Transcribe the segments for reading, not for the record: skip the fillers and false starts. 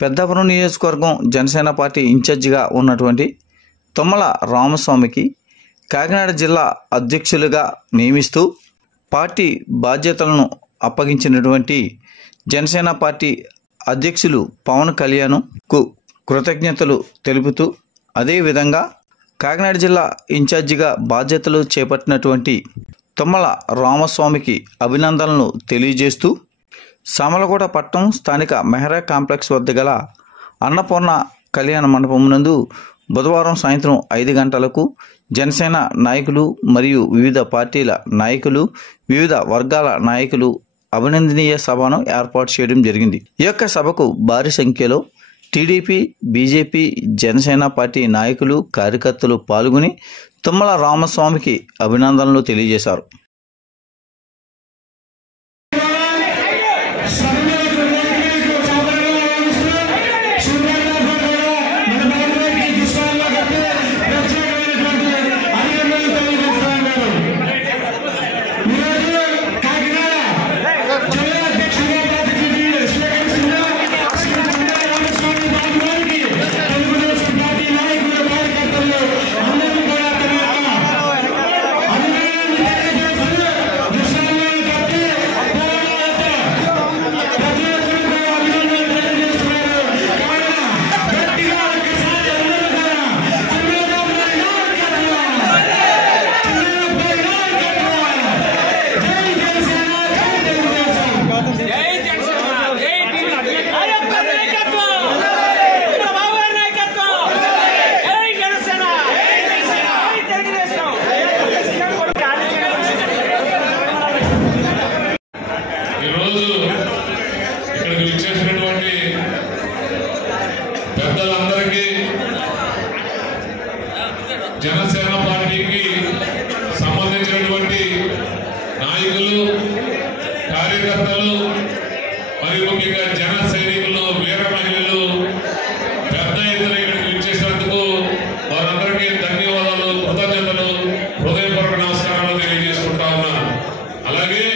పెద్దాపురం నియోజకవర్గం జనసేన పార్టీ ఇన్ఛార్జిగా ఉన్నటువంటి తుమ్మల రామస్వామికి కాకినాడ జిల్లా అధ్యక్షులుగా నియమిస్తూ పార్టీ బాధ్యతలను అప్పగించినటువంటి జనసేన పార్టీ అధ్యక్షులు పవన్ కళ్యాణ్కు కృతజ్ఞతలు తెలుపుతూ, అదేవిధంగా కాకినాడ జిల్లా ఇన్ఛార్జిగా బాధ్యతలు చేపట్టినటువంటి తుమ్మల రామస్వామికి అభినందనలు తెలియజేస్తూ, సామలకోట పట్టణం స్థానిక మెహ్రా కాంప్లెక్స్ వద్ద గల అన్నపూర్ణ కళ్యాణ మండపం నందు బుధవారం సాయంత్రం 5 గంటలకు జనసేన నాయకులు మరియు వివిధ పార్టీల నాయకులు, వివిధ వర్గాల నాయకులు అభినందనీయ సభను ఏర్పాటు చేయడం జరిగింది. ఈ యొక్క సభకు భారీ సంఖ్యలో టీడీపీ, బీజేపీ, జనసేన పార్టీ నాయకులు, కార్యకర్తలు పాల్గొని తుమ్మల రామస్వామికి అభినందనలు తెలియజేశారు. పెద్దలందరికీ, జనసేన పార్టీకి సంబంధించినటువంటి నాయకులు, కార్యకర్తలు మరియు ముఖ్యంగా జన సైనికులు, వీర మహిళలు పెద్ద ఎత్తున ఇక్కడికి విచ్చేసినందుకు వారందరికీ ధన్యవాదాలు, కృతజ్ఞతలు, హృదయపూర్వక నమస్కారాలు తెలియజేసుకుంటా ఉన్నాను. అలాగే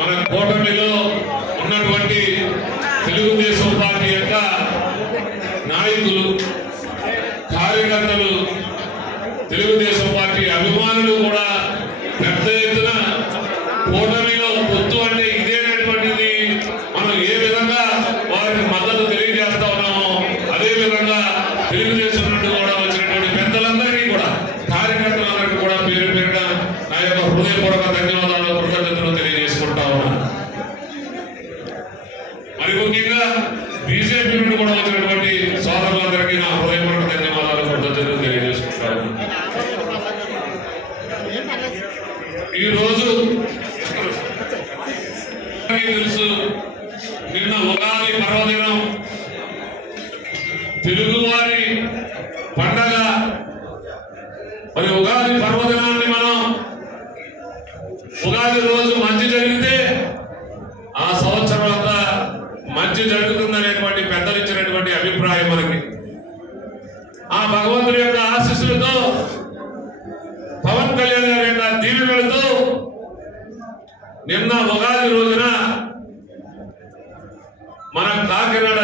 మన కూటమిలో ఉన్నటువంటి తెలుగుదేశం పార్టీ యొక్క నాయకులు, కార్యకర్తలు, తెలుగుదేశం పార్టీ అభిమానులు కూడా పెద్ద ఎత్తున కూటమిలో పొత్తు అంటే ఇదేనటువంటిది మనం ఏ విధంగా వారికి మద్దతు తెలియజేస్తా ఉన్నామో అదే విధంగా తెలుగుదేశం నుండి కూడా వచ్చినటువంటి పెద్దలందరికీ కూడా, కార్యకర్తలందరికీ కూడా పేరు పేరున నా యొక్క హృదయపూర్వక ధన్యవాదాలు, కృతజ్ఞతలు తెలియజేసుకుంటా ఉన్నాను. మరి ముఖ్యంగా బీజేపీ నుండి కూడా వచ్చినటువంటి సోదరులందరికీ నా హృదయపూర్వక ధన్యవాదాలు, కృతజ్ఞతలు తెలియజేసుకుంటాను. ఈరోజు తెలుసు, నిన్న ఉగాది పర్వదినం, తెలుగువారి పండగ. మరి ఉగాది పర్వదినాన్ని మనం ఉగాది రోజు మంచి జరిగితే ఆ సంవత్సరం అంతా మంచి జరుగుతుందనేటువంటి పెద్దలు ఇచ్చినటువంటి అభిప్రాయం మనకి. ఆ భగవంతుడి యొక్క ఆశీస్సులతో, పవన్ కళ్యాణ్ గారి యొక్క దీవెనలతో నిన్న ఉగాది రోజున మన కాకినాడ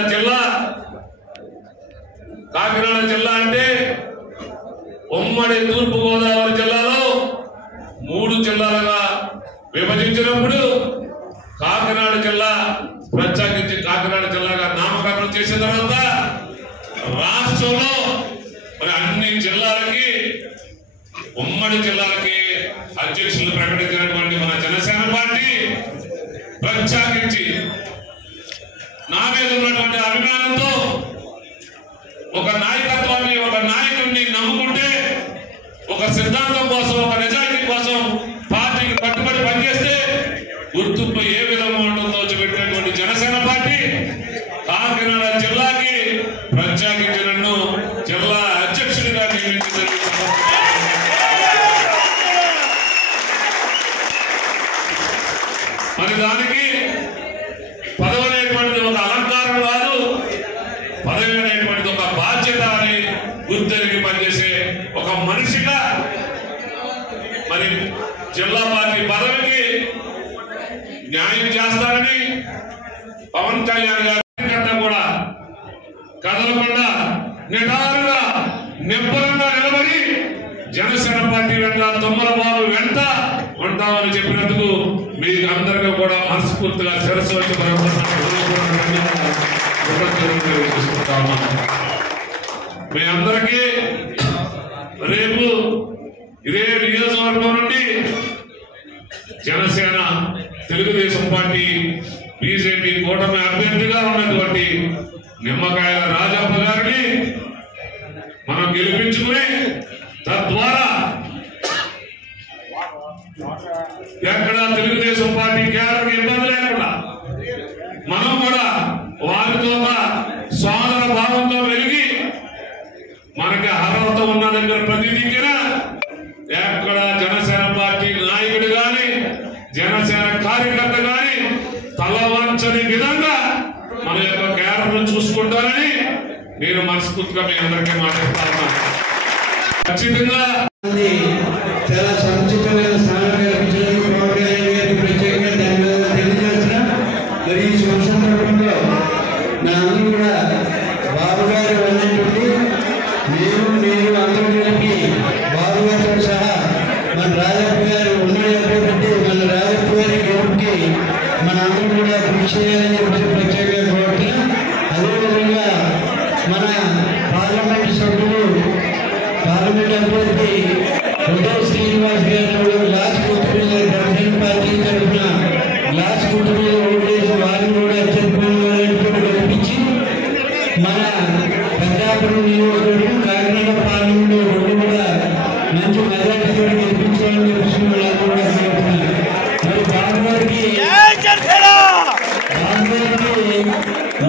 జిల్లా అంటే ఉమ్మడి తూర్పు గోదావరి జిల్లాలో 3 జిల్లాలుగా విభజించినప్పుడు కాకినాడ జిల్లా ప్రత్యేకించి కాకినాడ జిల్లాగా నామకరణం చేసిన తర్వాత రాష్ట్రంలో మరి అన్ని జిల్లాలకి, ఉమ్మడి జిల్లాలకి అధ్యక్షులు ప్రకటించినటువంటి మన జనసేన పార్టీ ప్రత్యేకించి నా మీద ఉన్నటువంటి అభిమానంతో ఒక నాయకత్వాన్ని, ఒక నాయకుడిని నమ్ముకుంటే, ఒక సిద్ధాంతం కోసం, ఒక నిజాయితీ కోసం పార్టీకి కట్టుబడి పనిచేస్తే గుర్తింపు ఏ విధంగా ఉంటుందో చూపెట్టినటువంటి జనసేన పార్టీ కాకినాడ జిల్లాకి ప్రత్యేకించి నన్ను జిల్లా అధ్యక్షుడిగా నియమించారు. మరి దానికి పదవి అనేటువంటిది ఒక అలంకారం కాదు, పదవి అనేటువంటిది ఒక బాధ్యత అని గుర్తెరిగి పనిచేసే ఒక మనిషిగా మరి జిల్లా పార్టీ పదవికి న్యాయం చేస్తారని పవన్ కళ్యాణ్ గారి కూడా కదలకుండా నిటారుగా నిబ్బరంగా నిలబడి జనసేన పార్టీ వెంట తుమ్మల బాబు వెంట ఉంటామని చెప్పినందుకు మీకు అందరికీ కూడా మనస్ఫూర్తిగా శిరస్సు వచ్చి మీ అందరికీ రేపు ఇదే నియోజకవర్గం నుండి జనసేన తెలుగుదేశం పార్టీ బీజేపీ కూటమి అభ్యర్థిగా ఉన్నటువంటి నిమ్మకాయల రాజప్ప గారిని మనం గెలిపించుకుని తద్వారా ఎక్కడ తెలుగుదేశం పార్టీ కేడర్కి ఇబ్బంది లేకుండా మనం కూడా వారితో సోదర భావంతో వెలిగి మనకి అర్హత ఉన్న దగ్గర ప్రతి దిక్కున ఎక్కడ జనసేన పార్టీ నాయకుడు గాని జనసేన కార్యకర్త గాని తల వంచని విధంగా మన యొక్క కేడర్ను చూసుకుంటారని నేను మనస్ఫూర్తిగా మీ అందరికీ మాట్లాడుతాను. ఖచ్చితంగా చాలా సముచితమైన స్థానం కల్పించడానికి పవన్ కళ్యాణ్ గారికి ప్రత్యేకంగా ధన్యవాదాలు తెలియజేస్తున్నా. మరి ఈ శుభ సందర్భంలో నా అందరూ కూడా బాబు గారు అన్నటువంటి నేను అందరూ కలిపి బాబు గారితో సహా మన రాజప్ప గారు ఉమ్మడి అభ్యర్థి మన రాజప్ప గారి గెలుపుకి మన అందరూ కూడా కృషి చేయాలని చెప్పి ప్రత్యేకంగా కోరుతున్నాం. అదేవిధంగా మన పార్లమెంట్ సభ్యులు పార్లమెంట్ అభ్యర్థి ఉదయ్ శ్రీనివాస్ గారు గ్లాస్ గుర్తు మీద జనసేన పార్టీ తరఫున గ్లాస్ గుర్తు మీద ఓటేసి వారిని కూడా అత్యధికంగా గెలిపించి మన పెద్దాపురం నియోజకవర్గం కాకినాడ పార్లమెంట్ రెండు కూడా మంచి మెజార్టీతో గెలిపించాలని చెప్పి వాళ్ళందరూ కూడా కోరుతున్నారు. మరి బాబు గారికి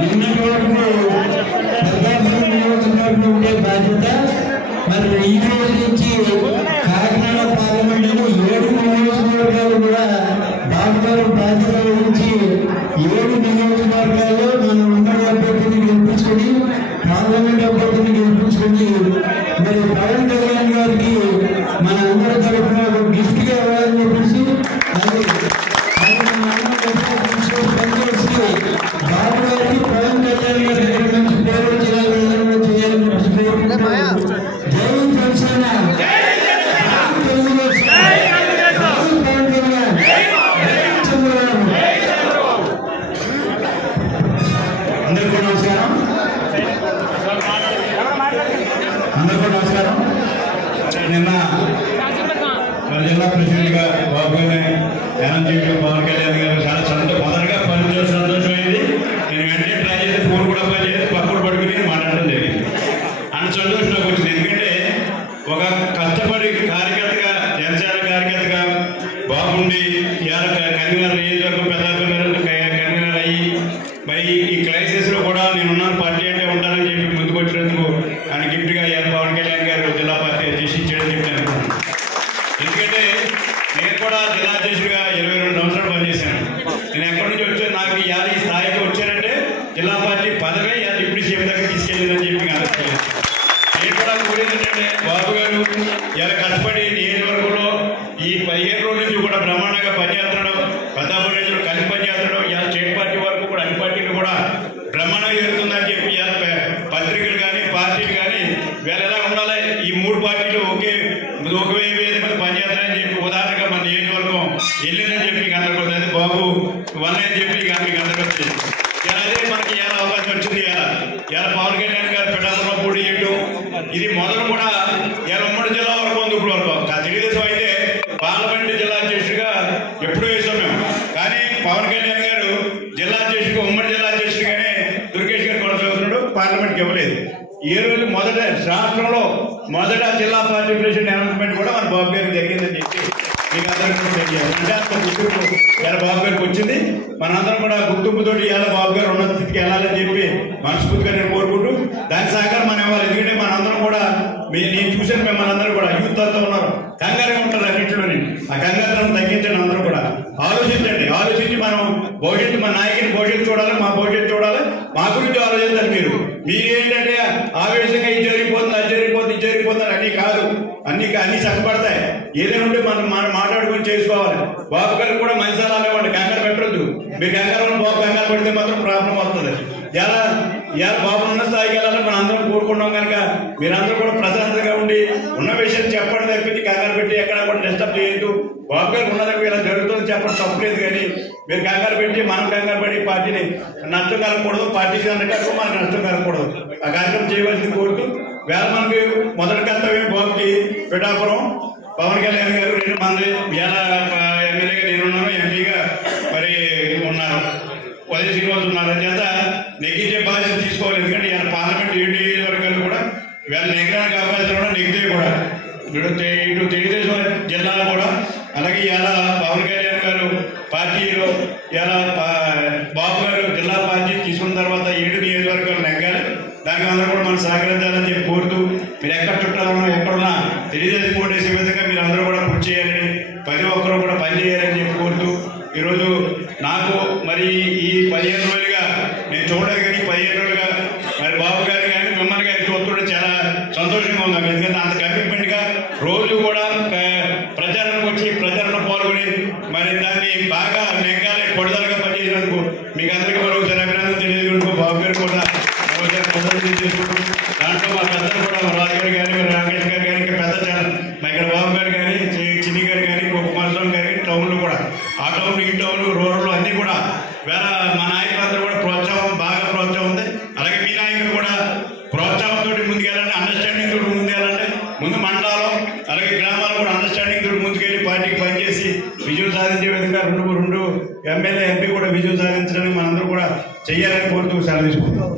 నిన్నటి వరకు పెద్దాపురం నియోజకవర్గంలో ఉండే బాధ్యత మరి ఈ రోజు నుంచి కాకినాడ పార్లమెంటులో 7 నియోజకవర్గాలు కూడా బాబు గారు బాధ్యత వహించి 7 నియోజకవర్గాల్లో మన ఉమ్మడి అభ్యర్థిని గెలిపించుకొని పార్లమెంట్ అభ్యర్థిని గెలిపించుకొని మరి పవన్ కళ్యాణ్ గారికి మన అందరి తరఫున ఒక గిఫ్ట్ గా ఇవ్వాలని చెప్పేసి పనిచేసి బాబు గారికి పవన్ కళ్యాణ్ గారి దగ్గర నుంచి పేరు జిల్లా చేయాలని చెప్పేసి అందరికీ నమస్కారం. నిన్న జిల్లా ప్రెసిడెంట్ గా బాబు గారిని ధ్యానం చేయడం పవన్ కళ్యాణ్ గారు చాలా మొదటగా పనిచేసిన సంతోషమైంది. నేను వెంటనే ట్రై చేసి ఫోన్ కూడా పని చేసి పక్కన పడుకుని మాట్లాడడం జరిగింది. అంత సంతోషం నాకు వచ్చింది. ఎందుకంటే ఒక కష్టపడి కార్యకర్తగా జనసేన కార్యకర్తగా బాగుండి కన్వీనర్ నియోజకవర్గం కన్వీనర్ అయ్యి మరి ఈ క్రైసిస్ లో కూడా నేనున్నాను పార్టీ అంటే ఉంటానని చెప్పి ముందుకు వచ్చినందుకు ఆయన గిఫ్ట్ గా పవన్ కళ్యాణ్ గారు జిల్లా పార్టీ అధ్యక్షుడు ఇచ్చాడని చెప్పాను. ఎందుకంటే నేను కూడా జిల్లా అధ్యక్షుడిగా 22 సంవత్సరాలు పనిచేశాను. నేను ఎక్కడి నుంచి వచ్చాను, నాకు ఈ స్థాయికి వచ్చానంటే జిల్లా పార్టీ పదవే డిప్యూటీ సీఎం దగ్గర తీసుకెళ్ళిందని చెప్పి నేను కూడా కోరేది ఏంటంటే బాబు గారు ఇలా కష్టపడి నియోజకవర్గంలో ఈ 15 రోజుల నుంచి కూడా బ్రహ్మాండంగా పనిచేస్తున్నాడు. పెద్దాపురం నుంచి కలిసి పనిచేస్తున్నాడు. ఇలా స్టేట్ పార్టీ వరకు కూడా అన్ని పార్టీలు కూడా బ్రహ్మాండంగా జరుగుతుందని చెప్పి పత్రికలు కానీ పార్టీలు కానీ వీళ్ళ ఎలా ఉండాలి, ఈ 3 పార్టీలు ఒక వేది మంది పనిచేస్తారని చెప్పి ఉదాహరణగా మన నియోజకవర్గం వెళ్ళిందని చెప్పి అందరికి వస్తుంది. బాబు వన్ అని చెప్పి మీకు అందరికి వచ్చింది. అదే మనకి ఎలా అవకాశం వచ్చింది. ఇలా పవన్ కళ్యాణ్ గారు పెద్దాపురం పోటీ చేయడం ఇది మొదలు కూడా ఇలా ఉమ్మడి జిల్లా వరకు ఉంది. ఇప్పుడు వరకు తెలుగుదేశం అయితే పార్లమెంట్ జిల్లా అధ్యక్షుడిగా ఎప్పుడూ వేసాం మేము. కానీ పవన్ కళ్యాణ్ గారు జిల్లా అధ్యక్షుడిగా ఉమ్మడి జిల్లా అధ్యక్షుడిగానే దుర్గేష్ గారు కొనసాగుతున్నాడు. పార్లమెంట్కి ఇవ్వలేదు. ఏ రోజు రాష్ట్రంలో మొదట జిల్లా పార్టీ ప్రెసిడెంట్ అనౌన్స్మెంట్ కూడా మన బాబు గారికి జరిగిందని చెప్పి మీకు అందరికీ తెలియాలి. అంటే అంత గుర్తింపు ఇలా బాబు గారికి వచ్చింది. మనందరం కూడా గుర్తింపుతో ఇలా బాబు గారు ఉన్నత స్థితికి వెళ్ళాలని చెప్పి మనస్ఫూర్తిగా నేను కోరుకుంటూ దాని సహకారం మనం ఇవ్వాలి. ఎందుకంటే మనందరం కూడా నేను చూశాను, మిమ్మల్ని అందరూ కూడా యూత్ అంతా ఉన్నారు, కంగారుగా ఉంటారు అన్నింటిలోని. ఆ కంగారులను తగ్గించండి. అందరూ కూడా ఆలోచించండి. ఆలోచించి మనం భవిష్యత్తు మన నాయకుని భవిష్యత్తు చూడాలి, మా భవిష్యత్తు చూడాలి. మా గురించి ఆలోచించాలి. మీరేంటంటే ఆవేశంగా ఇది జరిగిపోతుంది, అది జరిగిపోతుంది, ఇది జరిగిపోతుంది అన్నీ కాదు. అన్ని చక్కబడతాయి. ఏదైనా ఉంటే మనం మాట్లాడుకుని చేసుకోవాలి. బాబు గారికి కూడా మంచి సలహాలు ఇవ్వండి. కంగారు పెట్టద్దు. మీరు కంగారు బాబు కంగారు పడితే మాత్రం ప్రాబ్లం వస్తుంది. ఎలా ఇవాళ బాబు ఉన్న స్థాయికి వెళ్ళాలని మనం అందరం కోరుకున్నాం కనుక మీరందరూ కూడా ప్రశాంతంగా ఉండి ఉన్న విషయం చెప్పండి తప్పించి కంగారు పెట్టి ఎక్కడ కూడా డిస్టర్బ్ చేయొద్దు. బాబు గారికి ఉన్నదని ఇలా జరుగుతుందని చెప్పడం తప్పలేదు, కానీ మీరు కంగారు పెట్టి మనం కంగారు పడి పార్టీని నష్టం కలగకూడదు, పార్టీకి అన్నట్టు మనకు నష్టం కలగకూడదు. ఆ కార్యక్రమం చేయవలసింది కోరుతూ వేళ మనకి మొదటి కర్తవ్యం బాబుకి పిఠాపురం పవన్ కళ్యాణ్ గారు 2 మంది వేళ ఎమ్మెల్యేగా నేనున్నాను, ఎంపీగా మరి ఉన్నారు, ఉదయ శ్రీనివాస్ ఉన్నారు. చేత నెగ్గించే బాధ్యత తీసుకోవాలి. ఎందుకంటే ఇలా పార్లమెంట్ 7 నియోజకవర్గాలు కూడా వీళ్ళ నెగ్గడానికి అవకాశాలు కూడా నెగ్గితే కూడా ఇటు తెలుగుదేశం జిల్లాలో కూడా అలాగే ఇలా పవన్ కళ్యాణ్ గారు పార్టీలో ఇలా బాబు గారు జిల్లా పార్టీ తీసుకున్న తర్వాత 7 నియోజకవర్గాలు నెగ్గాలి. దానికి అందరూ కూడా మనం సహకరించాలని చెప్పి కోరుతూ మీరు ఎక్కడ చుట్టాలన్నా ఎక్కడున్నా తెలుగుదేశం ఓటేసే విధంగా మీరు అందరూ కూడా కృషి చేయాలని, ప్రతి ఒక్కరూ కూడా పనిచేయాలని చెప్పి కోరుతూ ఈరోజు నాకు మరి ఈ 15 రోజులుగా నేను చూడలేదు, కానీ 15 రోజులుగా మరి బాబు గారు కానీ మిమ్మల్ని కానీ చూస్తుంటే చాలా సంతోషంగా ఉంది. ఎందుకంటే అంత కమిట్మెంట్గా రోజు కూడా ప్రచారానికి వచ్చి ప్రచారంలో పాల్గొని మరి దాన్ని బాగా నెగ్గాలి పడుదలగా పనిచేసినందుకు మీకు అందరికీ మరొకసారి అభినందన తెలియజేసుకుంటూ బాబు గారు కూడా చేసుకుంటూ దాంట్లో మా పెద్దలు కూడా రాజు గారు కానీ రాకేష్ గారు కానీ ఇంకా పెద్ద మా ఇక్కడ బాబు గారు కానీ చిన్ని గారు కానీ కుమారస్వామి గారు కానీ టౌన్లో కూడా ఆ టౌన్ ఈ టౌన్ రూరల్ అన్నీ కూడా వేళ మా నాయకులందరూ కూడా బాగా ప్రోత్సాహం ఉంది. అలాగే మీ నాయకులు కూడా ప్రోత్సాహంతో ముందుకెళ్ళండి, అండర్స్టాండింగ్ తోటి ముందుకెళ్ళండి. ముందు మండలాలు అలాగే గ్రామాలు కూడా అండర్స్టాండింగ్ తోటి ముందుకెళ్ళి పార్టీకి పనిచేసి విజయం సాధించే విధంగా రెండు ఎమ్మెల్యే ఎంపీ కూడా విజయం సాధించడానికి మనందరూ కూడా చెయ్యాలని కోరుతూ సెలవు తీసుకుంటాం.